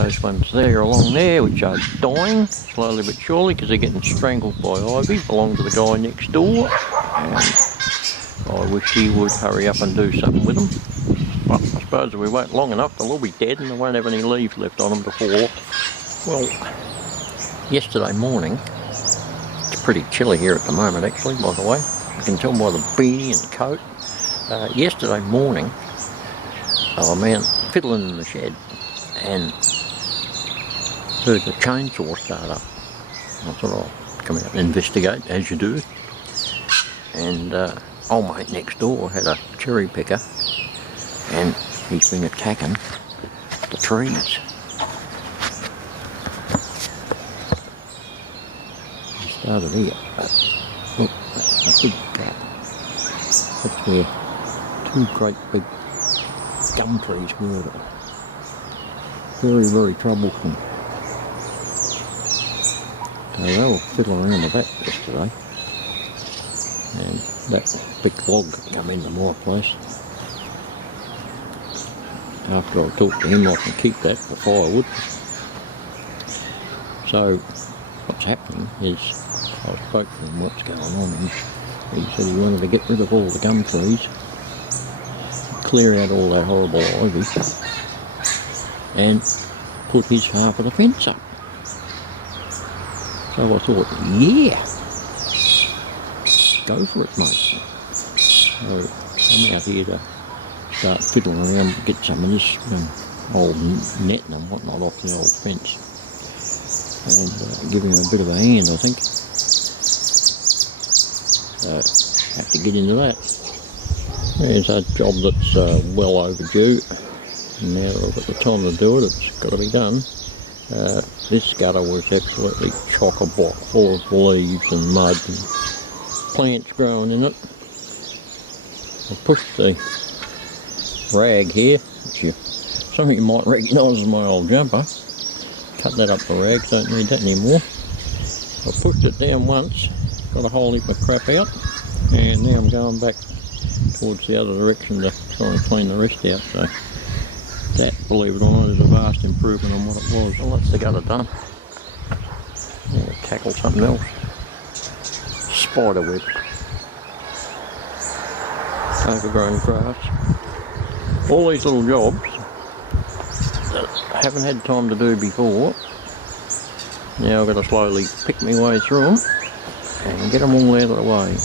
Those ones there along there, which are dying slowly but surely because they're getting strangled by ivy, belong to the guy next door, and I wish he would hurry up and do something with them. But I suppose if we wait long enough, they'll all be dead and they won't have any leaves left on them before. Well, yesterday morning, it's pretty chilly here at the moment actually, by the way. You can tell by the beanie and the coat. Yesterday morning, I'm out fiddling in the shed and heard the chainsaw start up. I thought I'll come out and investigate, as you do. And old mate next door had a cherry picker and he's been attacking the trees. He started here, but look, a big gap. That's where two great big gum trees grew. Very, very troublesome. So they were fiddling around with that yesterday. And that big log come into my place. After I talked to him, I can keep that for firewood. So what's happening is, I spoke to him what's going on, and he said he wanted to get rid of all the gum trees, clear out all that horrible ivy, and put his half of the fence up. So I thought, yeah, go for it, mate. So I'm out here to start fiddling around to get some of this old netting and whatnot off the old fence, and give him a bit of a hand, I think. So have to get into that. There's a job that's well overdue. Now that I've got the time to do it, it's got to be done. This gutter was absolutely chock-a-block, full of leaves and mud and plants growing in it. I pushed the rag here, which some of you might recognise as my old jumper. Cut that up the rags, don't need that anymore. I pushed it down once, got a whole heap of crap out, and now I'm going back towards the other direction to try and clean the rest out. So that, believe it or not, is a vast improvement on what it was. Well, that's the gutter done. Now we'll tackle something else. Spider web. Overgrown grass. All these little jobs that I haven't had time to do before. Now I've got to slowly pick my way through them and get them all out of the way,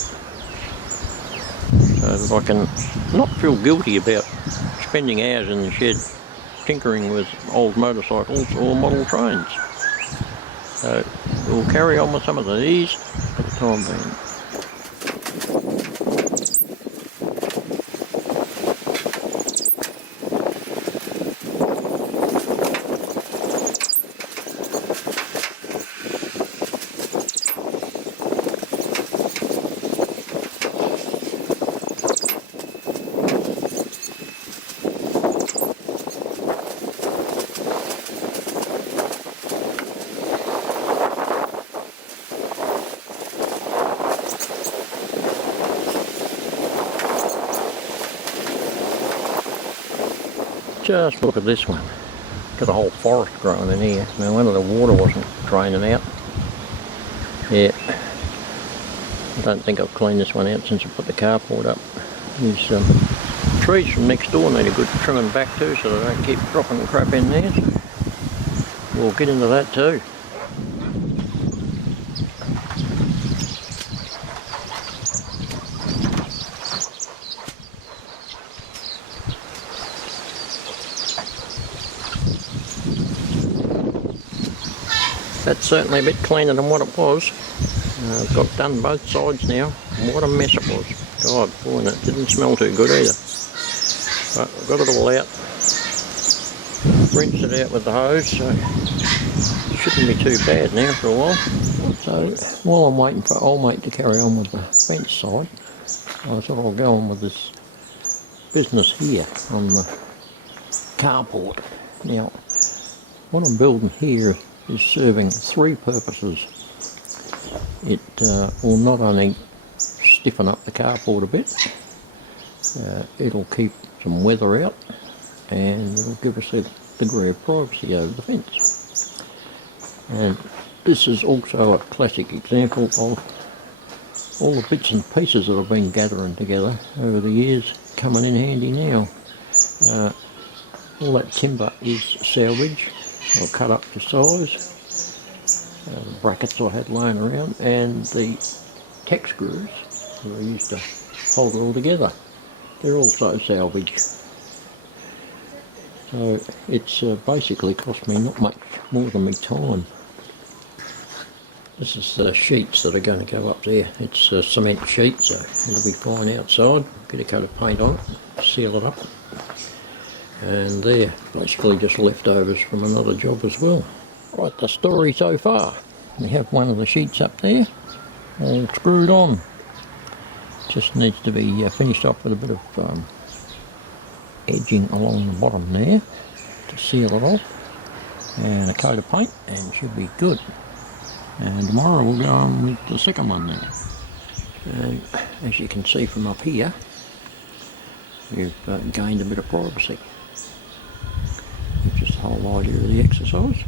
so that I can not feel guilty about spending hours in the shed tinkering with old motorcycles or model trains. So we'll carry on with some of these for the time being. Just look at this one. Got a whole forest growing in here. No wonder the water wasn't draining out. Yeah, I don't think I've cleaned this one out since I put the carport up. These trees from next door need a good trimming back too, so they don't keep dropping crap in there. So we'll get into that too. That's certainly a bit cleaner than what it was. I've got done both sides now. What a mess it was. God, boy, and it didn't smell too good either. But I've got it all out. Rinsed it out with the hose, so it shouldn't be too bad now for a while. So while I'm waiting for old mate to carry on with the fence side, I thought I'll go on with this business here on the carport. Now, what I'm building here is serving three purposes. It will not only stiffen up the carport a bit, it'll keep some weather out, and it'll give us degree of privacy over the fence. And this is also a classic example of all the bits and pieces that I've been gathering together over the years coming in handy now. All that timber is salvage. I'll cut up to size. The brackets I had laying around, and the tack screws that I used to hold it all together. They're also salvage. So it's basically cost me not much more than my time. This is the sheets that are going to go up there. It's a cement sheet, so it'll be fine outside. Get a coat of paint on it, seal it up. And they're basically just leftovers from another job as well. Right, the story so far. We have one of the sheets up there, all screwed on. Just needs to be finished off with a bit of edging along the bottom there to seal it off. And a coat of paint, and should be good. And tomorrow we'll go on with the second one then. And as you can see from up here, we've gained a bit of privacy. Which is the whole idea of the exercise.